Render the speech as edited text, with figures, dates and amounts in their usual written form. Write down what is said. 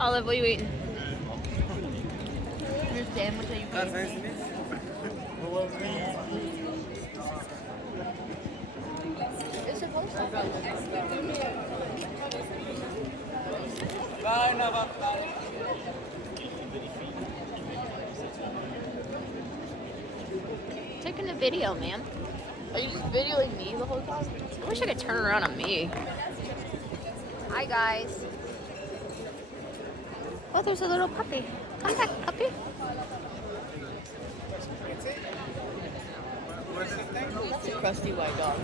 Olive, what are you eating? Your sandwich that you eating? It's supposed to taking a video, man. Are you just videoing me the whole time? I wish I could turn around on me. Hi, guys. Oh, there's a little puppy. Come back, puppy. It's a crusty white dog.